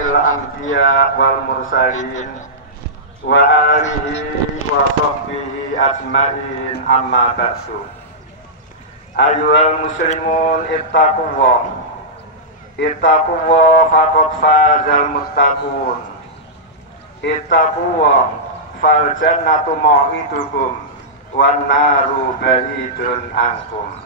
khatamil anbiya wal mursalin wa alihi wa sahbihi ajmain amma ba'du. Ayyuhal muslimun ittaqullah faqad fazal muttaqun. Ittaqullah fal jannatu mau'idukum wan naru ba'idun ankum.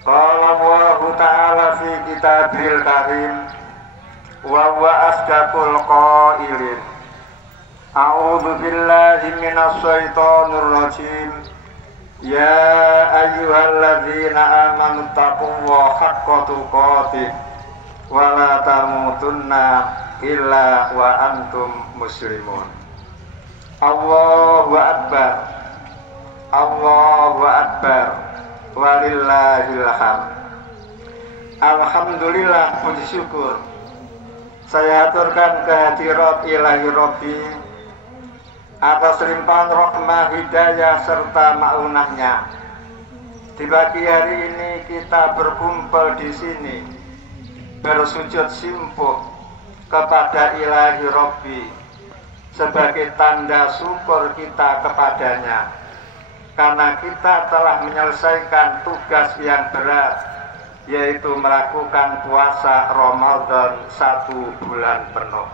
Qala Allahu ta'ala fi kitabil karim wa huwa asdaqul qailin. A'udzu billahi minasy syaithanir rajim. Ya ayyuhalladzina amanu taqullaha haqqa tuqatih wa la tamutunna illa wa antum muslimun. Allahu akbar. Allahu akbar. Walillahil hamd. Alhamdulillah, puji syukur saya aturkan kehadirat ilahi Rabbi atas limpahan rahmah, hidayah serta maunahnya. Di pagi hari ini kita berkumpul di sini bersujud simpuh kepada ilahi Rabbi sebagai tanda syukur kita kepadanya, karena kita telah menyelesaikan tugas yang berat, yaitu melakukan puasa Ramadan 1 bulan penuh.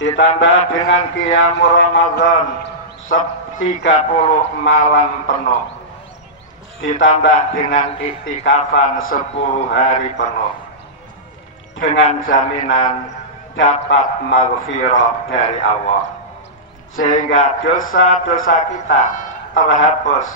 Ditambah dengan qiyamul Ramadan 30 malam penuh. Ditambah dengan iktikafan 10 hari penuh. Dengan jaminan dapat maghfirah dari Allah. Sehingga dosa-dosa kita terhapus,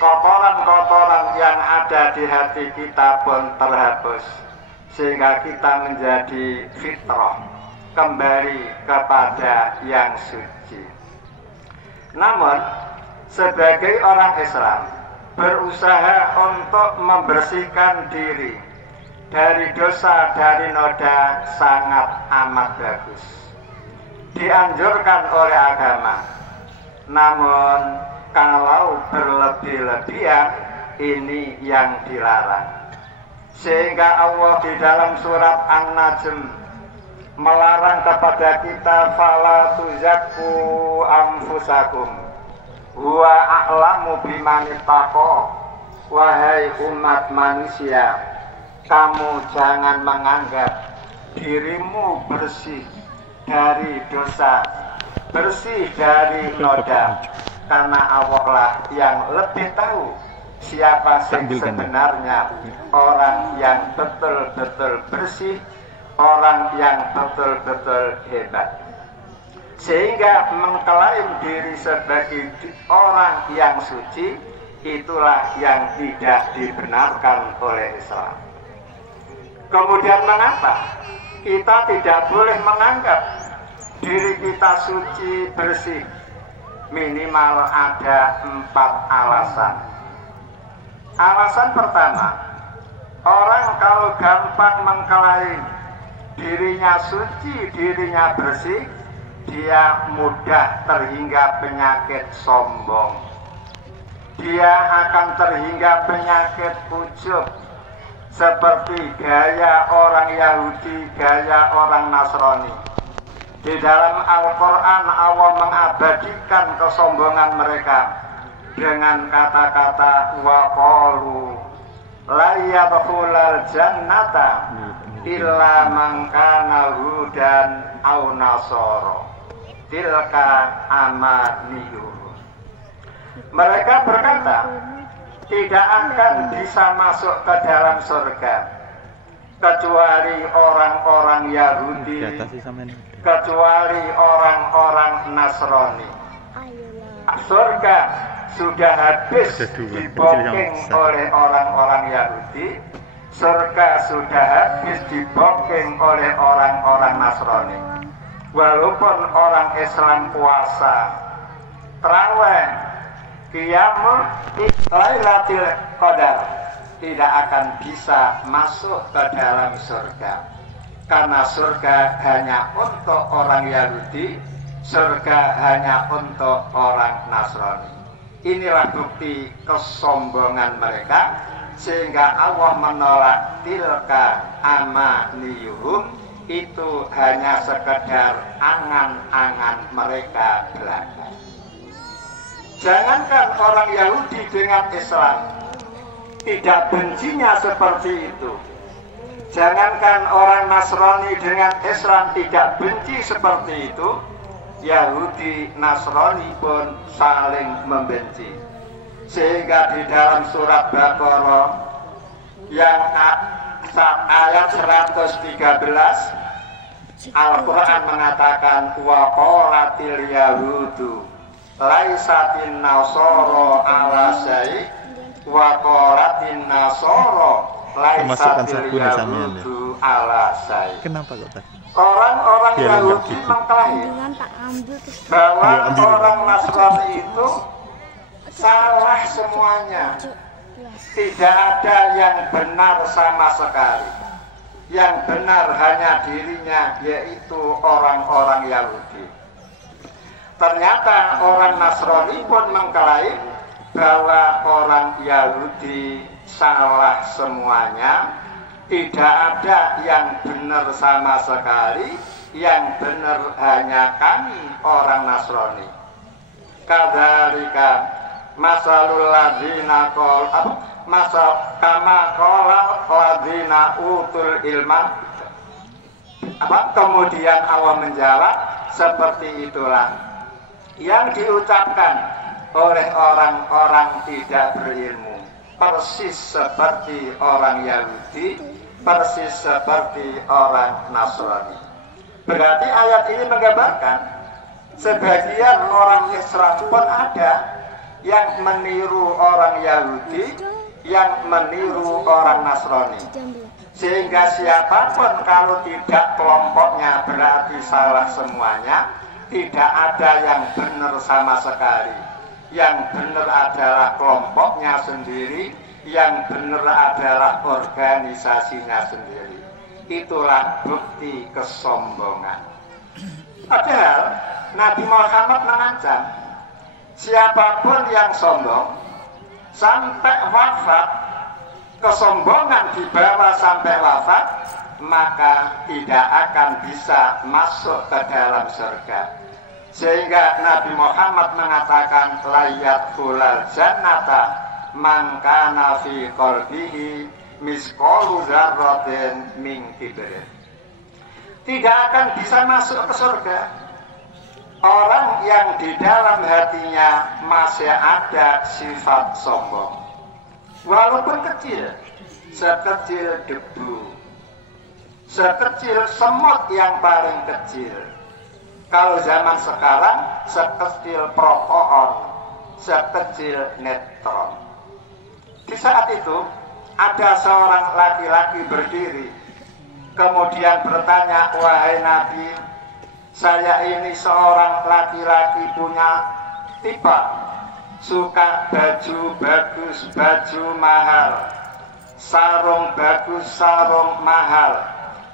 kotoran-kotoran yang ada di hati kita pun terhapus, sehingga kita menjadi fitrah, kembali kepada yang suci. Namun sebagai orang Islam berusaha untuk membersihkan diri dari dosa, dari noda sangat amat bagus, dianjurkan oleh agama. Namun kalau berlebih-lebihan, ini yang dilarang. Sehingga Allah di dalam surat An-Najm melarang kepada kita, fala tuzakku anfusakum huwa a'lamu bimanittaqo. Wahai umat manusia, kamu jangan menganggap dirimu bersih dari dosa, bersih dari noda, karena Allah lah yang lebih tahu siapa sebenarnya orang yang betul-betul bersih, orang yang betul-betul hebat. Sehingga mengklaim diri sebagai orang yang suci, itulah yang tidak dibenarkan oleh Islam. Kemudian mengapa kita tidak boleh menganggap diri kita suci, bersih? Minimal ada 4 alasan. Alasan pertama, orang kalau gampang mengklaim dirinya suci, dirinya bersih, dia mudah terhingga penyakit sombong. Dia akan terhingga penyakit ujub, seperti gaya orang Yahudi, gaya orang Nasrani. Di dalam Al-Quran Allah mengabadikan kesombongan mereka dengan kata-kata wa qalu la yadkhulul jannata illa man kana hudan aw nasara tilka amaniyuhum. Mereka berkata, tidak akan bisa masuk ke dalam surga kecuali orang-orang Yahudi, kecuali orang-orang Nasrani. Surga sudah habis diboking oleh orang-orang Yahudi, surga sudah habis diboking oleh orang-orang Nasrani. Walaupun orang Islam puasa, tarawih, qiyamul Lailatul Qadar, tidak akan bisa masuk ke dalam surga, karena surga hanya untuk orang Yahudi, surga hanya untuk orang Nasrani. Inilah bukti kesombongan mereka sehingga Allah menolak tilka amaniyuhum, itu hanya sekedar angan-angan mereka belaka. Jangankan orang Yahudi dengan Islam tidak bencinya seperti itu, jangankan orang Nasrani dengan Islam tidak benci seperti itu, Yahudi Nasrani pun saling membenci. Sehingga di dalam surat Baqarah yang ayat 113 Al-Quran mengatakan wa qalatil yahudu laisatin nasara ala syai' wa qalatin nasara laisatil yahudu ala syai'. Kenapa kok tadi? Orang-orang Yahudi mengklaim bahwa orang Nasrani itu salah semuanya, tidak ada yang benar sama sekali. Yang benar hanya dirinya, yaitu orang-orang Yahudi. Ternyata orang Nasrani pun mengklaim bahwa orang Yahudi salah semuanya, tidak ada yang benar sama sekali, yang benar hanya kami orang Nasrani. Kadzalika masalul ladzina kama qala ladzina utul ilma. Kemudian Allah menjawab, seperti itulah yang diucapkan oleh orang-orang tidak berilmu, persis seperti orang Yahudi, persis seperti orang Nasrani. Berarti ayat ini menggambarkan sebagian orang Islam pun ada yang meniru orang Yahudi, yang meniru orang Nasrani. Sehingga siapapun kalau tidak kelompoknya berarti salah semuanya, tidak ada yang benar sama sekali. Yang benar adalah kelompoknya sendiri, yang benar adalah organisasinya sendiri. Itulah bukti kesombongan. Padahal Nabi Muhammad mengancam, siapapun yang sombong sampai wafat, kesombongan dibawa sampai wafat, maka tidak akan bisa masuk ke dalam surga. Sehingga Nabi Muhammad mengatakan layat fulal jannata man kana fi qalbihi misqalu dzarratin min kibrin. Tidak akan bisa masuk ke surga orang yang di dalam hatinya masih ada sifat sombong, walaupun kecil, sekecil debu, sekecil semut yang paling kecil. Kalau zaman sekarang sekecil protoon, sekecil neutron. Di saat itu ada seorang laki-laki berdiri, kemudian bertanya, wahai Nabi, saya ini seorang laki-laki punya tipe, suka baju bagus, baju mahal, sarung bagus, sarung mahal,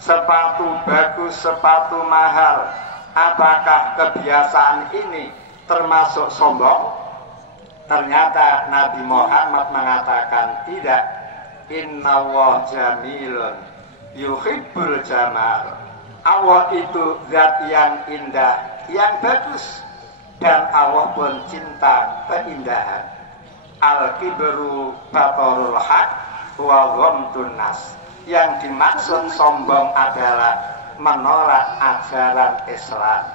sepatu bagus, sepatu mahal. Apakah kebiasaan ini termasuk sombong? Ternyata Nabi Muhammad mengatakan tidak. Innallaha jamilun yuhibbul jamal. Allah itu zat yang indah, yang bagus, dan Allah pun cinta keindahan. Al-kibru batorul haq wa ghamtun nas. Yang dimaksud sombong adalah menolak ajaran Islam,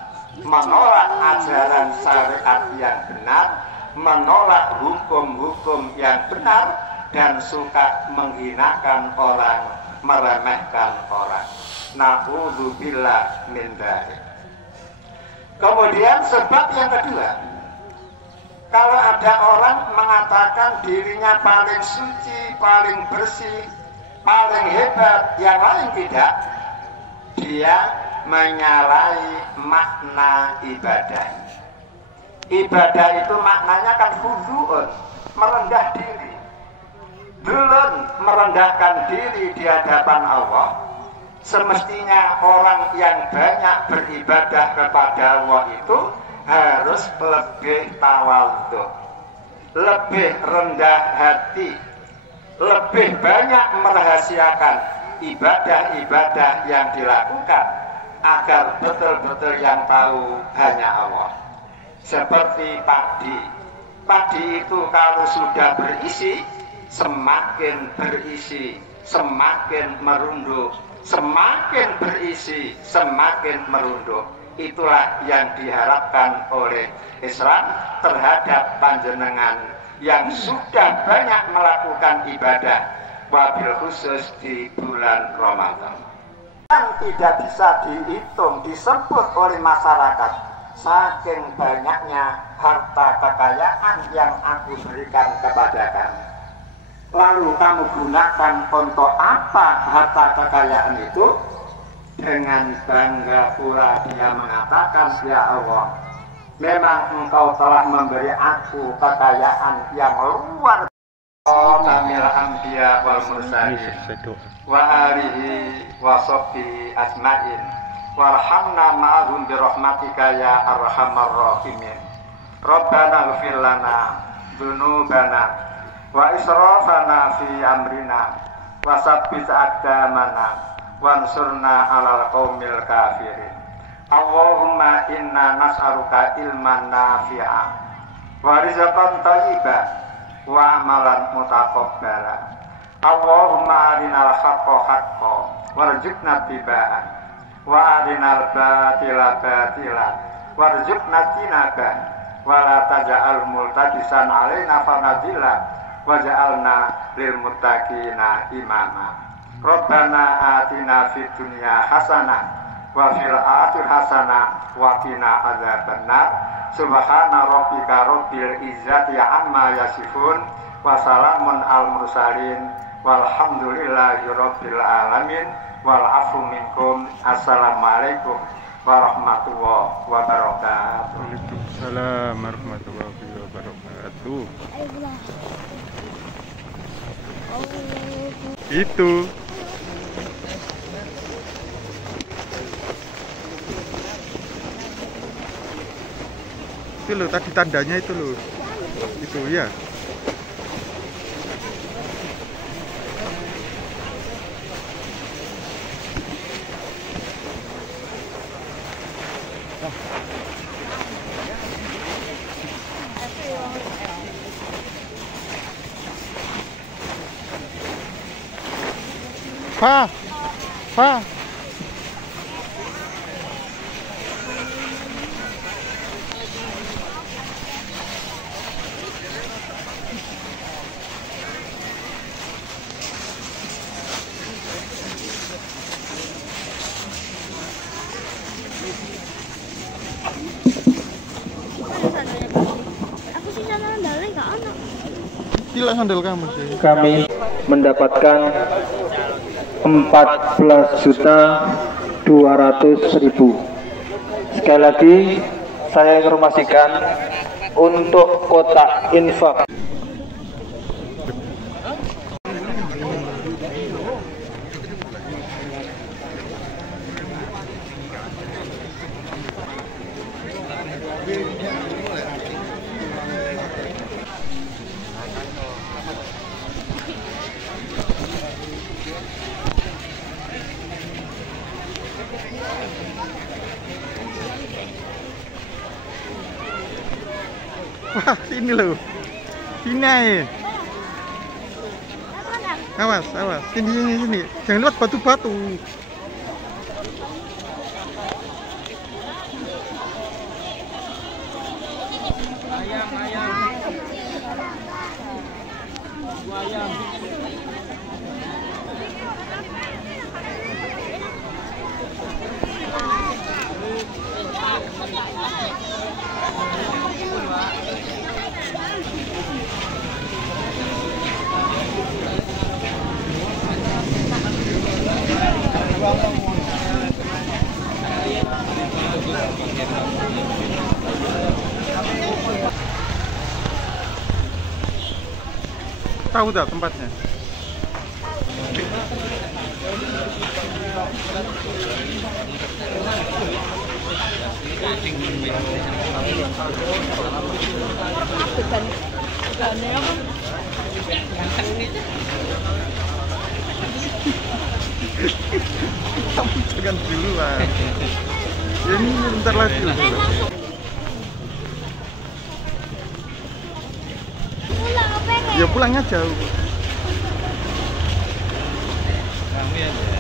menolak ajaran syariat yang benar, menolak hukum-hukum yang benar, dan suka menghinakan orang, meremehkan orang. Na'udzubillah min dzalik. Kemudian sebab yang kedua, kalau ada orang mengatakan dirinya paling suci, paling bersih, paling hebat, yang lain tidak, dia menyalahi makna ibadah. Ibadah itu maknanya kan khudu'un, merendah diri. Belum merendahkan diri di hadapan Allah. Semestinya orang yang banyak beribadah kepada Allah itu harus lebih tawadhu, lebih rendah hati, lebih banyak merahasiakan ibadah-ibadah yang dilakukan agar betul-betul yang tahu hanya Allah. Seperti padi. Padi itu kalau sudah berisi, semakin berisi, semakin merunduk, semakin berisi, semakin merunduk. Itulah yang diharapkan oleh Islam terhadap panjenengan yang sudah banyak melakukan ibadah, wabil khusus di bulan Ramadan. Yang tidak bisa dihitung, disebut oleh masyarakat, saking banyaknya harta kekayaan yang aku berikan kepada kamu. Lalu kamu gunakan untuk apa harta kekayaan itu? Dengan bangga pula dia mengatakan, ya Allah, memang engkau telah memberi aku kekayaan yang luar biasa. Kamil anbiya wal mursalin wa alihi wa sahbihi asma'in warhamna ma'ahum birahmatika ya arhamar rahimin. Rabbana ighfir lana dzunubana wa israfana fi amrina wa tsabbit aqdamana wansurna 'alal qaumil kafirin. Allahumma inna nas'aluka ilman nafi'a wa rizqan thayyiban wa amalan mutaqabbala. Allahumma arinal haqqa haqqan warzuqna ittiba'ah wa arinal batila batila warzuqna tinaba wa la taj'al multabisan 'alaina fanadilla waj'alna lil muttaqina imama. Rabbana atina fid dunya hasanah wa fil akhirati hasanah wa qina adzabannar. Subhana rabbika rabbil izzati amma yasifun wa salamun al mursalin walhamdulillahi rabbil alamin wal afu minkum. Assalamualaikum warahmatullahi wabarakatuh. Waalaikumsalam warahmatullahi wabarakatuh. Itu loh tadi tandanya itu loh, itu ya. Pa. Aku sih sandalnya nggak ada. Gila sandal kamu sih. Kami mendapatkan 14.200.000. Sekali lagi saya informasikan untuk kotak infak. Wah, sini loh. Sini. Awas. Sini. Jangan lewat batu-batu. Ayam. Tahu tak tempatnya? Kamu jangan duluan. Ini bentar lagi. Pulang, pengen. Ya pulangnya jauh. Kamu ya.